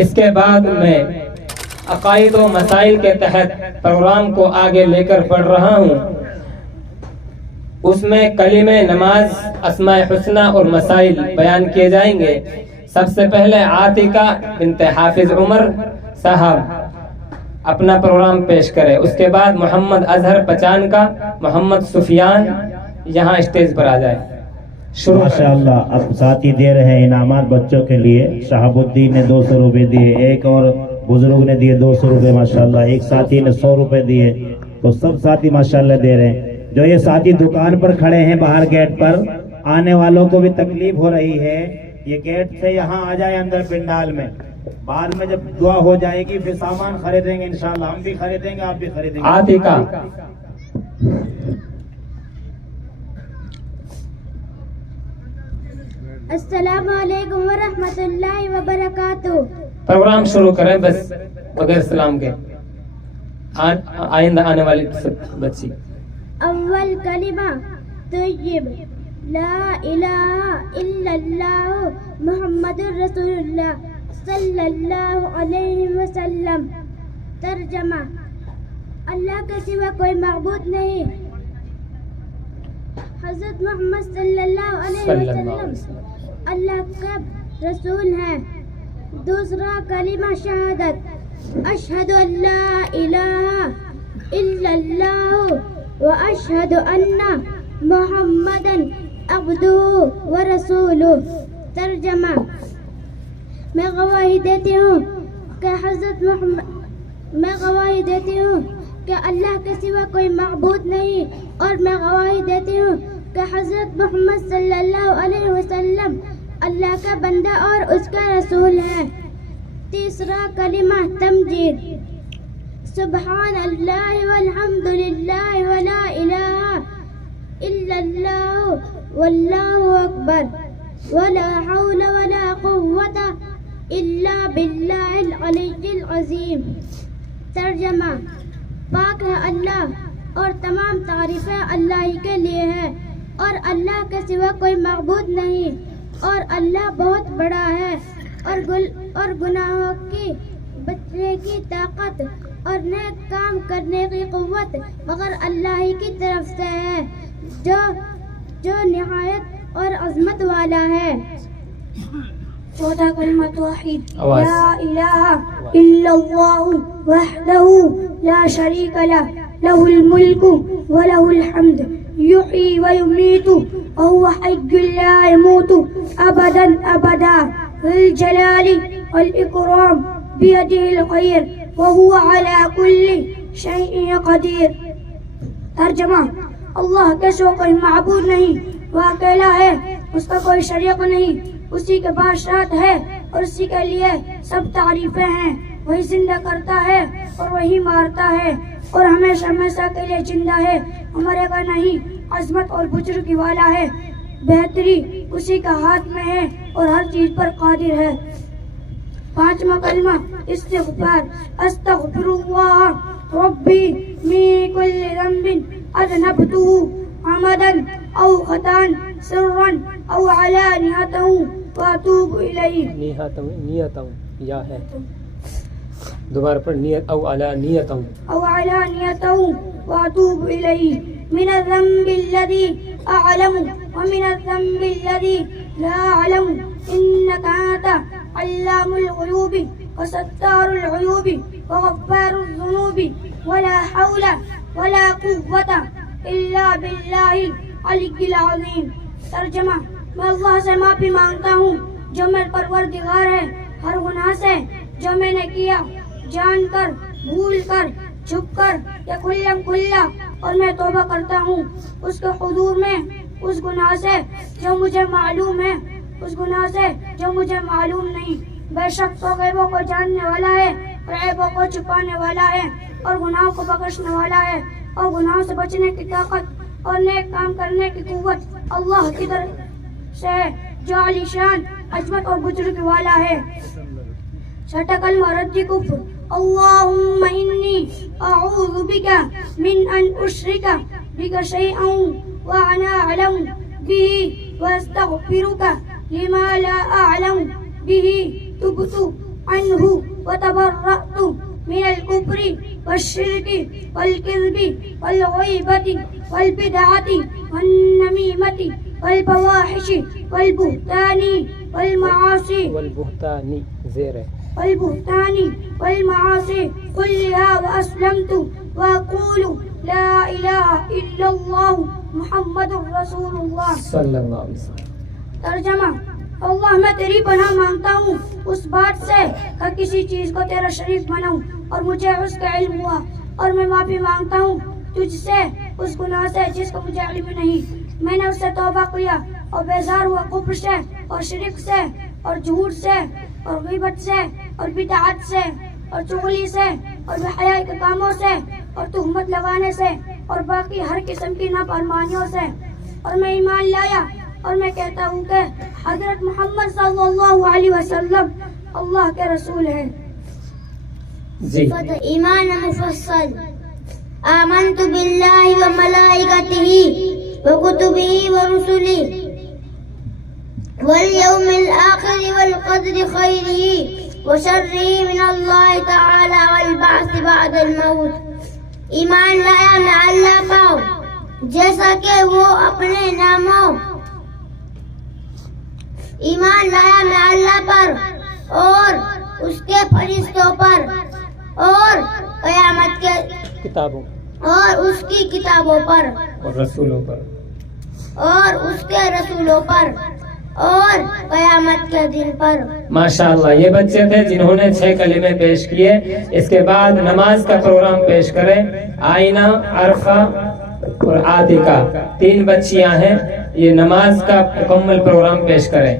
اس کے بعد میں عقائد و مسائل کے تحت پروگرام کو آگے لے کر پڑھ رہا ہوں. اس میں کلمہ نماز، اسماء حسنہ اور مسائل بیان کیے جائیں گے. سب سے پہلے عاتقہ بنت حافظ عمر صاحب اپنا پروگرام پیش کرے. اس کے بعد محمد اظہر پچان کا محمد سفیان یہاں اسٹیج پر آ جائے. شروع ماشاء اللہ. اب ساتھی دے رہے ہیں انعامات بچوں کے لیے. شہاب الدین نے 200 روپے دیے، ایک اور بزرگ نے دیے 200 روپے ماشاءاللہ، ایک ساتھی نے 100 روپے دیے. تو سب ساتھی ماشاءاللہ دے رہے ہیں. جو یہ ساتھی دکان پر کھڑے ہیں باہر گیٹ پر، آنے والوں کو بھی تکلیف ہو رہی ہے، یہ گیٹ سے یہاں آ جائے اندر پنڈال میں. بعد میں جب دعا ہو جائے گی پھر سامان خریدیں گے انشاءاللہ. ہم بھی خریدیں گے، آپ بھی خریدیں گے. عاتقہ السلام علیکم ورحمۃ اللہ وبرکاتہ. پروگرام شروع کریں بس بغیر سلام کے. آئندہ آنے والی بچی. اول کلمہ طیب لا الہ الا اللہ محمد رسول اللہ صلی اللہ علیہ وسلم. ترجمہ: اللہ کے سوا کوئی معبود نہیں، حضرت محمد صلی اللہ علیہ وسلم اللہ کا رسول ہیں. دوسرا کلمہ شہادت: اشہد ان لا الہ الا اللہ واشہد ان محمدا عبدہ ورسولہ. ترجمہ: میں گواہی دیتی ہوں کہ اللہ کے سوا کوئی معبود نہیں، اور میں گواہی دیتی ہوں کہ حضرت محمد صلی اللہ علیہ وسلم اللہ کا بندہ اور اس کا رسول ہے. تیسرا کلمہ تمجید: سبحان اللہ والحمد للہ ولا الہ الا اللہ واللہ اکبر ولا حول ولا قوت الا باللہ العلی العظیم. ترجمہ: پاک ہے اللہ اور تمام تعریفیں اللہ ہی کے لیے ہے، اور اللہ کے سوا کوئی معبود نہیں، اور اللہ بہت بڑا ہے، اور گناہوں کی بچنے کی طاقت اور نیک کام کرنے کی قوت مگر اللہ ہی کی طرف سے ہے، جو نہایت اور عظمت والا ہے. چوتھا کلمہ توحید: لا الہ الا اللہ وحدہ لا شریک لہ لہ الملک ولہ الحمد یحیی ویمیت وهو حی لا يموت ابدا ابدا ذو الجلال والاکرام بیدہ الخیر وهو على كل شیء قدیر. ترجمہ: اللہ کے سوا کوئی معبود نہیں، وہ اکیلا ہے، اس کا کوئی شریک نہیں، اسی کے بادشاہت ہے اور اسی کے لیے سب تعریفیں ہیں. وہی زندہ کرتا ہے اور وہی مارتا ہے، اور ہمیشہ ہمیشہ کے لیے زندہ ہے، مرے گا نہیں. عظمت اور بزرگی والا ہے، بہتری اسی کا ہاتھ میں ہے اور ہر چیز پر قادر ہے. پانچواں کلمہ استغفار: استغفر اللہ ربی من کل ذنب اذنبته عمدا او خطا سرا او علانیۃ واتوب الیہ. نیت یا ہے دوبارہ پر نیت او علانیۃ واتوب الیہ. من الذنب الذي اعلم ومن الذنب الذي لا اعلم انك انت علام الغیوب وستار العیوب وغفار الذنوب ولا حول ولا قوة الا باللہ العلی العظیم. ترجمہ: میں اللہ سے معافی مانگتا ہوں جو میرے پروردگار ہے ہر گناہ سے جو میں نے کیا، جان کر، بھول کر، چھپ کر یا کھلم کھلا، اور میں توبہ کرتا ہوں اس کے حضور میں اس گناہ سے جو مجھے معلوم ہے، اس گناہ سے جو مجھے معلوم نہیں. بے شک تو غیبوں کو جاننے والا ہے اور عیبوں کو چھپانے والا ہے اور گناہوں کو بخشنے والا ہے، اور گناہوں سے بچنے کی طاقت اور نیک کام کرنے کی قوت اللہ کی طرف سے ہے جو عالی شان، عظمت اور بزرگی والا ہے. چھٹا کلمہ رد کفر: اللہم انی اعوذ بک من ان اشرک بک شیئا وانا اعلم به واستغفرک لما لا اعلم به تبت عنہ وتبرأت من الكفر والشرك والكذب والغيبة والبدعة والنميمة والفواحش والبهتان والمعاصي والمعاصي كلها وأسلمت وأقول لا إله إلا الله محمد رسول الله صلی اللہ علیہ وسلم۔ ترجمہ: اللہ میں تیری پناہ مانگتا ہوں اس بات سے کہ کسی چیز کو تیرا شریک بناؤں اور مجھے اس کا علم ہوا، اور میں معافی مانگتا ہوں تجھ سے اس گناہ سے جس کو مجھے علم نہیں۔ میں نے اس سے توبہ کیا اور بیزار ہوا کفر سے اور شرک سے اور جھوٹ سے اور غیبت سے اور بدعت سے اور چغلی سے اور بے حیائی کے کاموں سے اور تہمت لگانے سے اور باقی ہر قسم کی نافرمانیوں سے، اور میں ایمان لایا اور میں کہتا ہوں کہ حضرت محمد صلی اللہ علیہ وسلم اللہ کے رسول ہیں۔ جی ایمان مفصل: آمنت باللہ وملائکتہ وکتبہ ورسلہ والیوم الآخر والقدر خیرہ وشرہ من اللہ تعالی والبعث بعد الموت۔ ایمان لایا میں اللہ کا جیسا کہ وہ اپنے ناموں، ایمان لایا میں اللہ پر اور اس کے فرشتوں پر اور قیامت کے کتابوں اور اس کی کتابوں پر اور رسولوں پر اور اس کے رسولوں پر اور قیامت کے دن پر۔ ماشاءاللہ، یہ بچے تھے جنہوں نے 6 کلمے پیش کیے۔ اس کے بعد نماز کا پروگرام پیش کریں۔ آئینہ، عرفہ اور عاتقہ 3 بچیاں ہیں، یہ نماز کا مکمل پروگرام پیش کریں۔